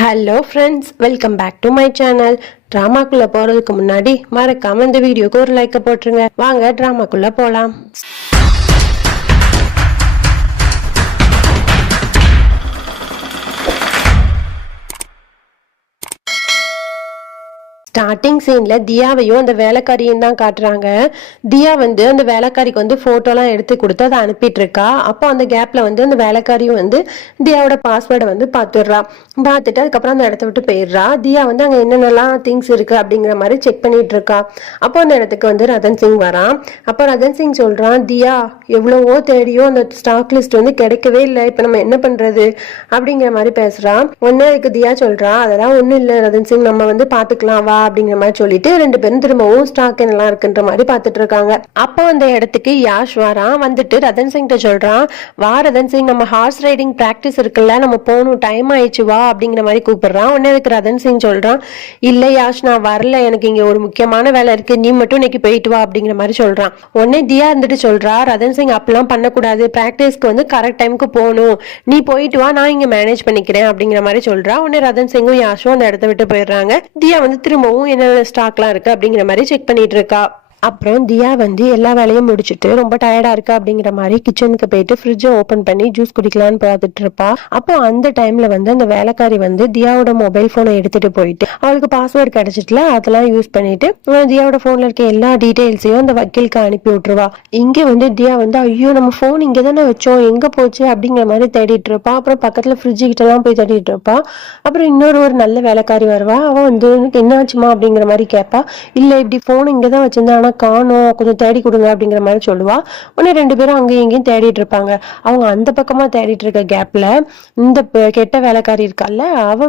Hello friends, welcome back to my channel. ட்ராமாக்குள்ள போறதுக்கு முன்னாடி மறக்காம இந்த வீடியோக்கு ஒரு லைக் போட்டுருங்க. வாங்க ட்ராமாக்குள்ள போலாம். ஸ்டார்டிங் சீன்ல தியாவையும் அந்த வேலைக்காரியும் தான் காட்டுறாங்க. தியா அந்த வேலைக்காரிக்கு போட்டோலாம் எடுத்து கொடுத்து அதை அனுப்பிட்டு இருக்கா. அப்போ அந்த கேப்ல அந்த வேலைக்காரியும் தியாவோட பாஸ்வேர்டை பார்த்துடுறா. பார்த்துட்டு அதுக்கப்புறம் அந்த இடத்த விட்டு போயிடுறா. தியா அங்க என்னென்னலாம் திங்ஸ் இருக்கு அப்படிங்கிற மாதிரி செக் பண்ணிட்டு இருக்கா. அப்போ அந்த இடத்துக்கு ரதன் சிங் வரான். அப்போ ரதன் சிங் சொல்றான், தியா எவ்வளவோ தேடியும் அந்த ஸ்டாக் லிஸ்ட் கிடைக்கவே இல்லை, இப்ப நம்ம என்ன பண்றது அப்படிங்கிற மாதிரி பேசுறான். ஒன்னு அதுக்கு தியா சொல்றா, அதெல்லாம் ஒண்ணும் இல்லை ரதன் சிங், நம்ம பாத்துக்கலாம் வா அப்படிங்கிற மாதிரி சொல்லிட்டு ரெண்டு பேரும் திரும்பவும் ஸ்டாக் என்னெல்லாம் இருக்குன்ற மாதிரி பாத்துட்டு இருக்காங்க. அப்போ அந்த இடத்துக்கு யாஷ் வரான். வந்துட்டு ரதன் சிங் சொல்றான், வா ரதன் சிங், நம்ம ஹார்ஸ் ரைடிங் பிராக்டிஸ் இருக்குல்ல, நம்ம போகணும், டைம் ஆயிடுச்சு வா அப்படிங்கிற மாதிரி கூப்பிடுறான். உடனே அதுக்கு ரதன் சிங் சொல்றான், இல்ல யாஷ் நான் வரல, எனக்கு இங்க ஒரு முக்கியமான வேலை இருக்கு, நீ மட்டும் இன்னைக்கு போயிட்டு வா அப்படிங்கிற மாதிரி சொல்றான். உடனே தியா சொல்றா, ரதன் சிங் அப்பெல்லாம் பண்ணக்கூடாது, பிராக்டிஸ்க்கு கரெக்ட் டைமுக்கு போகணும், நீ போயிட்டு வா, நான் இங்க மேனேஜ் பண்ணிக்கிறேன் அப்படிங்கிற மாதிரி சொல்றா. உடனே ரதன் சிங்கும் யாஷும் அந்த இடத்த விட்டு போயிடுறாங்க. தியா திரும்பவும் என்னென்ன ஸ்டாக்லாம் இருக்கு அப்படிங்கிற மாதிரி செக் பண்ணிட்டு இருக்கா. அப்புறம் தியா எல்லா வேலையும் முடிச்சுட்டு ரொம்ப டயர்டா இருக்கு அப்படிங்கிற மாதிரி கிச்சனுக்கு போயிட்டு ஃப்ரிட்ஜை ஓபன் பண்ணி ஜூஸ் குடிக்கலான்னு பார்த்துட்டு இருப்பா. அப்போ அந்த டைம்ல அந்த வேலைக்காரி தியாவோட மொபைல் போனை எடுத்துட்டு போயிட்டு அவளுக்கு பாஸ்வேர்டு கிடைச்சிட்டுல அதெல்லாம் யூஸ் பண்ணிட்டு தியாவோட போன்ல இருக்க எல்லா டீடைல்ஸையும் அந்த வக்கீலுக்கு அனுப்பி விட்டுருவா. இங்க தியா ஐயோ நம்ம போன் இங்க தானே வச்சோம், எங்க போச்சு அப்படிங்கிற மாதிரி தேடிட்டு இருப்பா. அப்புறம் பக்கத்துல ஃப்ரிட்ஜ் கிட்ட எல்லாம் போய் தேடிட்டு இருப்பா. அப்புறம் ஒரு நல்ல வேலைக்காரி வருவா. அவ என்னாச்சுமா அப்படிங்கிற மாதிரி கேட்பா. இல்ல இப்படி போன் இங்கதான் வச்சிருந்தா காணோம், கொஞ்சம் தேடி கொடுங்க அப்படிங்கிற மாதிரி சொல்லுவா. உடனே ரெண்டு பேரும் அங்கேயும் இங்கேயும் தேடிட்டு இருப்பாங்க. அவங்க அந்த பக்கமா தேடிட்டு இருக்க கேப்ல இந்த கெட்ட வேலைக்காரி இருக்கால, அவ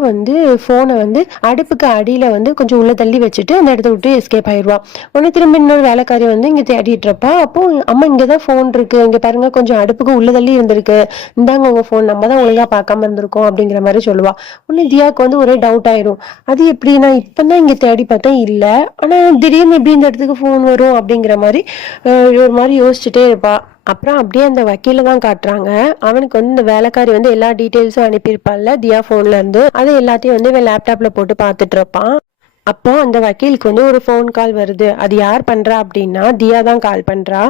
போனை அடுப்புக்கு அடியில கொஞ்சம் உள்ள தள்ளி வச்சுட்டு அந்த இடத்த விட்டு எஸ்கேப் ஆயிடுவா. உடனே திரும்ப இன்னொரு வேலைக்காரி இங்க தேடிட்டு இருப்பா. அப்போ அம்மா இங்கதான் போன் இருக்கு, இங்க பாருங்க, கொஞ்சம் அடுப்புக்கு உள்ள தள்ளி இருந்திருக்கு, இந்தாங்க உங்க போன், நம்ம தான் ஒழுங்கா பார்க்காம இருந்திருக்கோம் அப்படிங்கிற மாதிரி சொல்லுவா. உடனே தியாவுக்கு ஒரே டவுட் ஆயிரும், அது எப்படி நான் இப்பதான் இங்க தேடி பார்த்தேன் இல்ல, ஆனா திடீர்னு எப்படி இந்த இடத்துக்கு போன் வரும் அப்படிங்கிற மாதிரி ஒரு மாதிரி யோசிச்சுட்டே இருப்பா. அப்புறம் அப்படியே அந்த வக்கீல தான் காட்டுறாங்க. அவனுக்கு இந்த வேலைக்காரி எல்லா டீட்டெயில்ஸும் அனுப்பியிருப்பாள்ல தியா போன்ல இருந்து, அது எல்லாத்தையும் இவன் லேப்டாப்ல போட்டு பார்த்துட்டு இருப்பான். அப்போ அந்த வக்கீலுக்கு ஒரு ஃபோன் கால் வருது. அது யார் பண்றா அப்படின்னா தியா தான் கால் பண்றா.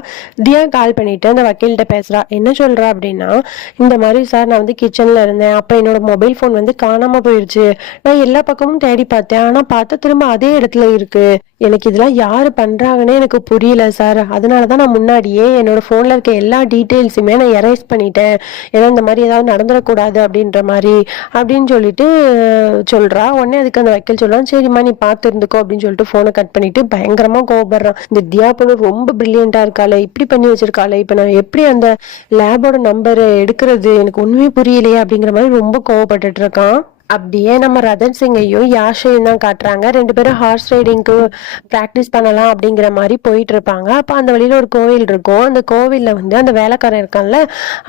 தியா கால் பண்ணிட்டு அந்த வக்கீல்கிட்ட பேசுறா. என்ன சொல்றா அப்படின்னா, இந்த மாதிரி சார், நான் கிச்சன்ல இருந்தேன், அப்ப என்னோட மொபைல் போன் காணாம போயிடுச்சு, நான் எல்லா பக்கமும் தேடி பார்த்தேன், ஆனா பார்த்தா திரும்ப அதே இடத்துல இருக்கு, எனக்கு இதெல்லாம் யாரு பண்றாங்கன்னே எனக்கு புரியல சார், அதனாலதான் நான் முன்னாடியே என்னோட போன்ல இருக்க எல்லா டீட்டெயில்ஸுமே நான் எரேஸ் பண்ணிட்டேன், ஏன்னா இந்த மாதிரி ஏதாவது நடந்துடக்கூடாது அப்படின்ற மாதிரி அப்படின்னு சொல்லிட்டு சொல்றா. உடனே அதுக்கு அந்த வக்கீல் சொல்றான், சரிம்மா நீ பார்த்து இருந்துக்கோ அப்படின்னு சொல்லிட்டு போனை கட் பண்ணிட்டு பயங்கரமா கோபப்படுறான். இந்த தியா பொண்ணு ரொம்ப பிரில்லியண்டா இருக்காளே, இப்படி பண்ணி வச்சிருக்காளே, இப்ப நான் எப்படி அந்த லேபோட நம்பரை எடுக்கிறது, எனக்கு ஒண்ணுமே புரியலையே அப்படிங்கிற மாதிரி ரொம்ப கோவப்பட்டுட்டு இருக்கான். அப்படியே நம்ம ரதன் சிங்கையும் யாஷையும் தான் காட்டுறாங்க. ரெண்டு பேரும் ஹார்ஸ் ரைடிங்க்கு பிராக்டிஸ் பண்ணலாம் அப்படிங்கிற மாதிரி போயிட்டு இருப்பாங்க. அப்ப அந்த வழியில ஒரு கோவில் இருக்கும். அந்த கோவில்ல அந்த வேலைக்காரன் இருக்கான்ல,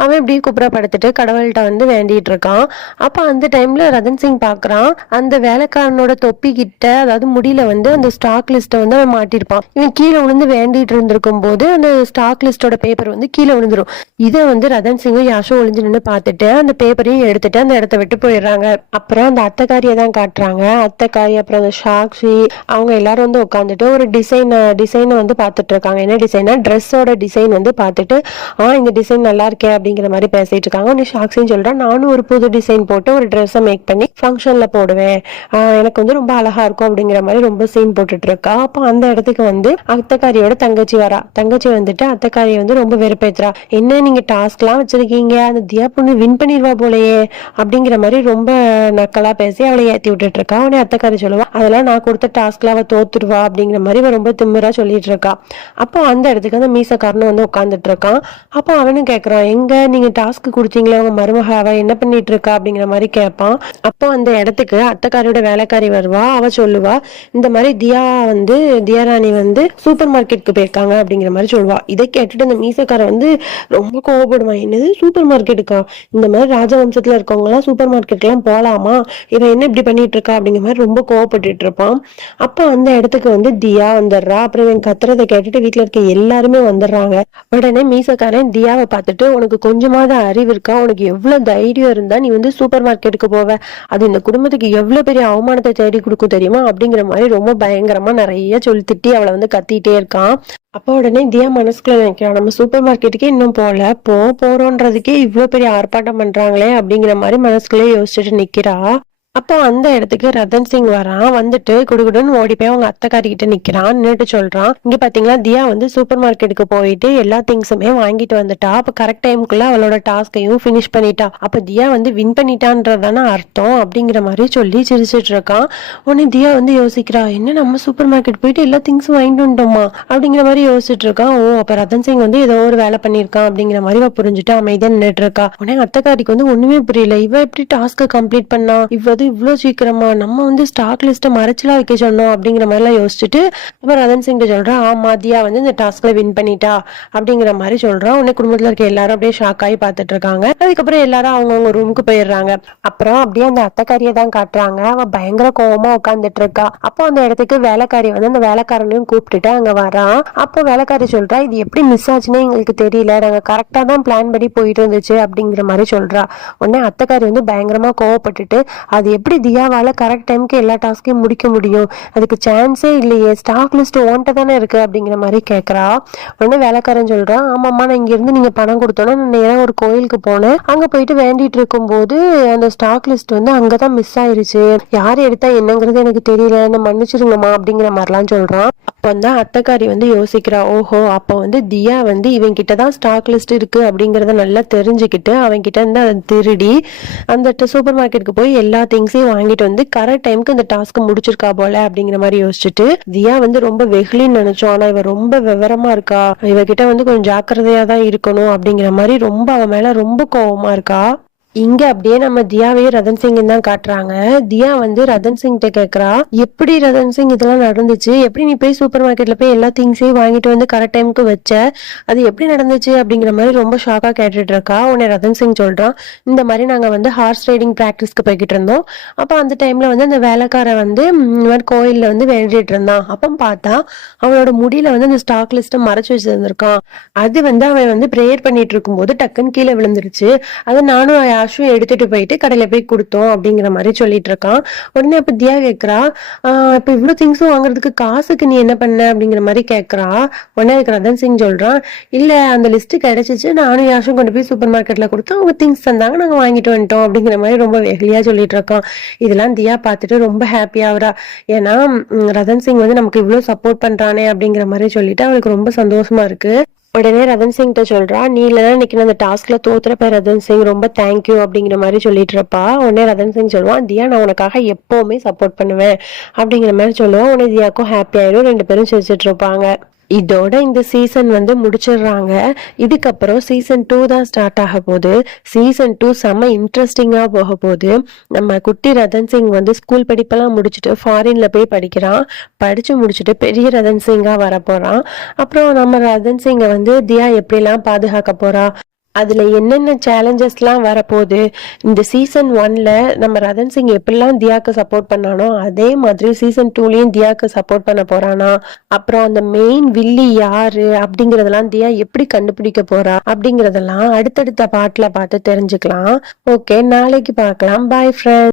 அவன் இப்படி குப்புறப்படுத்திட்டு கடவுள்கிட்ட வேண்டிட்டு இருக்கான். அப்ப அந்த டைம்ல ரதன் சிங் பாக்குறான், அந்த வேலைக்காரனோட தொப்பி கிட்ட, அதாவது முடியல அந்த ஸ்டாக் லிஸ்ட அவன் மாட்டிருப்பான். இவன் கீழே விழுந்து வேண்டிட்டு இருந்திருக்கும் போது அந்த ஸ்டாக் லிஸ்டோட பேப்பர் கீழே விழுந்துரும். இதை ரதன் சிங்கும் யாஷும் ஒளிஞ்சு நின்று பார்த்துட்டு அந்த பேப்பரையும் எடுத்துட்டு அந்த இடத்த விட்டு போயிடுறாங்க. அப்புறம் அந்த அத்தைக்காரியை தான் காட்டுறாங்க. அத்தைக்காரி அப்புறம் அந்த சாக்ஷி அவங்க எல்லாரும் உட்காந்துட்டு ஒரு டிசைனை பார்த்துட்டு இருக்காங்க. என்ன டிசைனா, ட்ரெஸ்ஸோட டிசைன் பார்த்துட்டு இந்த டிசைன் நல்லா இருக்கே அப்படிங்கிற மாதிரி பேசிட்டு இருக்காங்க. ஒன்னு சாக்ஷின்னு சொல்றேன், நானும் ஒரு புது டிசைன் போட்டு ஒரு ட்ரெஸ்ஸை மேக் பண்ணி ஃபங்க்ஷன்ல போடுவேன், எனக்கு ரொம்ப அழகா இருக்கும் அப்படிங்கிற மாதிரி ரொம்ப சீன் போட்டுட்டு இருக்கா. அப்போ அந்த இடத்துக்கு அத்தைக்காரியோட தங்கச்சி வரா. தங்கச்சி அத்தைக்காரியை ரொம்ப வெறுப்பேத்துறா. என்ன நீங்க டாஸ்க் எல்லாம் வச்சிருக்கீங்க, அந்த தியா பொண்ணு வின் பண்ணிடுவா போலயே அப்படிங்கிற மாதிரி ரொம்ப நக்கலா பேசி அவளை ஏத்தி விட்டுட்டு இருக்கா. உடனே அத்தைக்காரி சொல்லுவா, அதெல்லாம் நான் கொடுத்த டாஸ்க்ல அவ தோத்துருவா அப்படிங்கிற மாதிரி ரொம்ப திமிரா சொல்லிட்டு இருக்கா. அப்போ அந்த இடத்துக்கு அந்த மீசக்காரனும் உட்காந்துட்டு இருக்கான். அப்போ அவனும் கேக்குறான், எங்க நீங்க டாஸ்க் கொடுத்தீங்களே அவங்க மருமக, அவ என்ன பண்ணிட்டு இருக்கா அப்படிங்கிற மாதிரி கேட்பான். அப்போ அந்த இடத்துக்கு அத்தைக்காரியோட வேலைக்காரி வருவா. அவ சொல்லுவா, இந்த மாதிரி தியாராணி சூப்பர் மார்க்கெட்டுக்கு போயிருக்காங்க அப்படிங்கிற மாதிரி சொல்லுவா. இதை கேட்டுட்டு அந்த மீசக்காரன் ரொம்ப கோவப்படுவான். என்னது சூப்பர் மார்க்கெட்டுக்கா, இந்த மாதிரி ராஜவம்சத்துல இருக்கவங்க எல்லாம் சூப்பர் மார்க்கெட் எல்லாம் போலாமா வேண்டாமா, இவன் என்ன இப்படி பண்ணிட்டு இருக்கா அப்படிங்கிற மாதிரி ரொம்ப கோவப்பட்டுட்டு இருப்பான். அப்ப அந்த இடத்துக்கு வந்து தியா வந்துடுறா. அப்புறம் இவன் கத்துறதை கேட்டுட்டு வீட்டுல இருக்க எல்லாருமே வந்துடுறாங்க. உடனே மீசக்காரன் தியாவை பார்த்துட்டு, உனக்கு கொஞ்சமாவது அறிவு இருக்கா, உனக்கு எவ்வளவு தைரியம் இருந்தா நீ வந்து சூப்பர் மார்க்கெட்டுக்கு போவ, அது இந்த குடும்பத்துக்கு எவ்வளவு பெரிய அவமானத்தை தேடி கொடுக்கும் தெரியுமா அப்படிங்கிற மாதிரி ரொம்ப பயங்கரமா நிறைய சொல்லி திட்டி அவளை வந்து கத்திட்டே இருக்கான். அப்போ உடனே தியா மனசுக்குள்ள நினைக்கிறான், நம்ம சூப்பர் மார்க்கெட்டுக்கே இன்னும் போறோன்றதுக்கே இவ்வளவு பெரிய ஆர்ப்பாட்டம் பண்றாங்களே அப்படிங்கிற மாதிரி மனசுக்குள்ளே யோசிச்சுட்டு நிக்கிறா. அப்போ அந்த இடத்துக்கு ரத்தன் சிங் வரான். வந்துட்டு குடுகுடுன்னு ஓடி போய் அவங்க அத்தைக்காரி கிட்ட நிக்கிறான். நின்னுட்டு சொல்றான், இங்க பாத்தீங்களா, தியா வந்து சூப்பர் மார்க்கெட்டுக்கு போயிட்டு எல்லா திங்ஸுமே வாங்கிட்டு வந்துட்டா. அப்ப கரெக்ட் டைமுக்குள்ள அவளோட டாஸ்கையும் பினிஷ் பண்ணிட்டா. அப்ப தியா வந்து வின் பண்ணிட்டான்றதான அர்த்தம் அப்படிங்கிற மாதிரி சொல்லி சிரிச்சிட்டு இருக்கான். உடனே தியா வந்து யோசிக்கிறா, என்ன நம்ம சூப்பர் மார்க்கெட் போயிட்டு எல்லா திங்ஸும் வாங்கிட்டு வந்துட்டோமா அப்படிங்கிற மாதிரி யோசிச்சுட்டு இருக்கான். ஓ, அப்ப ரத்தன் சிங் வந்து ஏதோ ஒரு வேலை பண்ணிருக்கான் அப்படிங்கிற மாதிரி அவ புரிஞ்சுட்டு அமைதியா நின்றுட்டு இருக்கா. உடனே அத்தைக்காரிக்கு வந்து ஒண்ணுமே புரியல, இவ எப்படி டாஸ்க கம்ப்ளீட் பண்ணா, இவ்வளவு சீக்கிரமா, நம்ம வந்து ஸ்டாக் லிஸ்ட மறைச்சலாம் வைக்க சொன்னோம் அப்படிங்கிற மாதிரி எல்லாம் யோசிச்சுட்டு இப்ப ரதன் சிங் சொல்றான், ஆமா தியா வந்து இந்த டாஸ்க்ல வின் பண்ணிட்டா அப்படிங்கிற மாதிரி சொல்றான். உடனே குடும்பத்துல இருக்க எல்லாரும் அப்படியே ஷாக் ஆகி பாத்துட்டு இருக்காங்க. அதுக்கப்புறம் எல்லாரும் அவங்கவுங்க ரூமுக்கு போயிடுறாங்க. அப்புறம் அப்படியே அந்த அத்தைக்காரியை தான் காட்டுறாங்க. அவ பயங்கர கோவமா உட்காந்துட்டு இருக்கா. அப்போ அந்த இடத்துக்கு வேலைக்காரி வந்து அந்த வேலைக்காரனையும் கூப்பிட்டுட்டு அங்க வரான். அப்போ வேலைக்காரி சொல்றா, இது எப்படி மிஸ் ஆச்சுன்னு எங்களுக்கு தெரியல, நாங்க கரெக்டா தான் பிளான் படி போயிட்டு இருந்துச்சு அப்படிங்கிற மாதிரி சொல்றா. உடனே அத்தைக்காரி வந்து பயங்கரமா கோவப்பட்டுட்டு, அது எப்படி தியாவால கரெக்ட் டைமுக்கு எல்லா டாஸ்கையும் முடிக்க முடியும், அதுக்கு சான்ஸே இல்லையே, ஸ்டாக் லிஸ்ட் ஓன்ட்ட தானே இருக்கு அப்படிங்கிற மாதிரி கேட்கறா. உடனே வேலைக்காரன் சொல்றான், ஆமாம்மா, நான் இங்க இருந்து நீங்க பணம் கொடுத்தோன்னா நான் நேரம் ஒரு கோயிலுக்கு போனேன். அங்க போயிட்டு வேண்டிட்டு இருக்கும் போது அந்த ஸ்டாக் லிஸ்ட் வந்து அங்கதான் மிஸ் ஆயிருச்சு, யார் எடுத்தா என்னங்கிறது எனக்கு தெரியல, என்ன மன்னிச்சிருங்கம்மா அப்படிங்கிற மாதிரிலாம் சொல்றான். அப்போ தான் அத்தைக்காரி வந்து யோசிக்கிறா, ஓஹோ, அப்போ வந்து தியா வந்து இவன் கிட்டதான் ஸ்டாக் லிஸ்ட் இருக்கு அப்படிங்கறத நல்லா தெரிஞ்சுக்கிட்டு அவன் கிட்ட இருந்து அதை திருடி அந்த சூப்பர் மார்க்கெட்டுக்கு போய் எல்லா திங்ஸையும் வாங்கிட்டு வந்து கரெக்ட் டைமுக்கு இந்த டாஸ்க் முடிச்சிருக்கா போல அப்படிங்கிற மாதிரி யோசிச்சுட்டு, தியா வந்து ரொம்ப வெகுலின்னு நினைச்சோம், ஆனா இவ ரொம்ப விவரமா இருக்கா, இவகிட்ட வந்து கொஞ்சம் ஜாக்கிரதையா தான் இருக்கணும் அப்படிங்கிற மாதிரி ரொம்ப அவன் மேல ரொம்ப கோவமா இருக்கா. இங்க அப்படியே நம்ம தியாவையே ரதன் சிங் தான் காட்டுறாங்க. தியா வந்து ரதன் சிங் கிட்ட கேக்குறா, எப்படி ரதன் சிங் இதெல்லாம் நடந்துச்சு, எப்படி நீ போய் சூப்பர் மார்க்கெட்ல போய் எல்லா திங்ஸையும் வாங்கிட்டு வந்து கரெக்ட் டைமுக்கு வச்ச, அது எப்படி நடந்துச்சு அப்படிங்கிற மாதிரி ரொம்ப ஷாக்கா கேட்டுட்டு இருக்கா. உடனே ரதன் சிங் சொல்றான், இந்த மாதிரி நாங்க வந்து ஹார்ஸ் ரைடிங் பிராக்டிஸ்க்கு போய்கிட்டு இருந்தோம். அப்ப அந்த டைம்ல வந்து அந்த வேலைக்கார வந்து இந்த மாதிரி கோயில்ல வந்து வேண்டிட்டு இருந்தான். அப்ப பார்த்தா அவனோட முடியில வந்து அந்த ஸ்டாக் லிஸ்ட மறைச்சு வச்சிருந்திருக்கான். அது வந்து அவன் வந்து ப்ரேயர் பண்ணிட்டு இருக்கும் போது டக்குன்னு கீழே விழுந்துருச்சு. அதை நானும் யாஷும் எடுத்துட்டு போயிட்டு கடையில போய் கொடுத்தோம் அப்படிங்கிற மாதிரி சொல்லிட்டு இருக்கான். உடனே அப்ப தியா கேக்குறா, இப்ப இவ்வளவு திங்ஸும் வாங்குறதுக்கு காசுக்கு நீ என்ன பண்ண அப்படிங்கிற மாதிரி கேக்குறா. உடனே அதுக்கு ரதன் சிங் சொல்றான், இல்ல அந்த லிஸ்ட் கிடைச்சிச்சு, நானும் யாஷும் கொண்டு போய் சூப்பர் மார்க்கெட்ல கொடுத்தோம், அவங்க திங்ஸ் தந்தாங்க, நாங்க வாங்கிட்டு வந்துட்டோம் அப்படிங்கிற மாதிரி ரொம்ப வெகுலியா சொல்லிட்டு இருக்கான். இதெல்லாம் தியா பார்த்துட்டு ரொம்ப ஹாப்பியா ஆகுறா. ஏன்னா ரதன் சிங் வந்து நமக்கு இவ்வளவு சப்போர்ட் பண்றானே அப்படிங்கிற மாதிரி சொல்லிட்டு அவளுக்கு ரொம்ப சந்தோஷமா இருக்கு. உடனே ரதன் சிங் கிட்ட சொல்றா, நீ இல்லைன்னா இன்னைக்கு அந்த டாஸ்க்ல தோத்துறப்ப ரதன் சிங், ரொம்ப தேங்க்யூ அப்படிங்கிற மாதிரி சொல்லிட்டு இருப்பா. உடனே ரதன் சிங் சொல்லுவான், தியா நான் உனக்காக எப்பவுமே சப்போர்ட் பண்ணுவேன் அப்படிங்கிற மாதிரி சொல்லுவான். உடனே தியாக்கும் ஹாப்பி ஆயிடும், ரெண்டு பேரும் சிரிச்சிட்டு இருப்பாங்க. இதோட இந்த சீசன் வந்து முடிச்சிடுறாங்க. இதுக்கப்புறம் சீசன் 2 தான் ஸ்டார்ட் ஆக போகுது. சீசன் 2 செம்ம இன்ட்ரெஸ்டிங்கா போக போகுது. நம்ம குட்டி ரதன் சிங் வந்து ஸ்கூல் படிப்பெல்லாம் முடிச்சுட்டு ஃபாரின்ல போய் படிக்கிறான். படிச்சு முடிச்சுட்டு பெரிய ரதன் சிங்கா வர போறான். அப்புறம் நம்ம ரதன் சிங்கை வந்து தியா எப்படிலாம் பாதுகாக்க போறா, அதுல என்னென்ன சேலஞ்சஸ்லாம் வரப்போகுது, இந்த சீசன் 1ல நம்ம ரதன் சிங் எப்படிலாம் தியாக்கு சப்போர்ட் பண்ணானோ அதே மாதிரி சீசன் 2லயும் தியாக்கு சப்போர்ட் பண்ண போறானா, அப்புறம் அந்த மெயின் வில்லி யாரு அப்படிங்கறதெல்லாம் தியா எப்படி கண்டுபிடிக்க போறா அப்படிங்கறதெல்லாம் அடுத்தடுத்த பாட்டுல பார்த்து தெரிஞ்சுக்கலாம். ஓகே, நாளைக்கு பார்க்கலாம். Bye friends.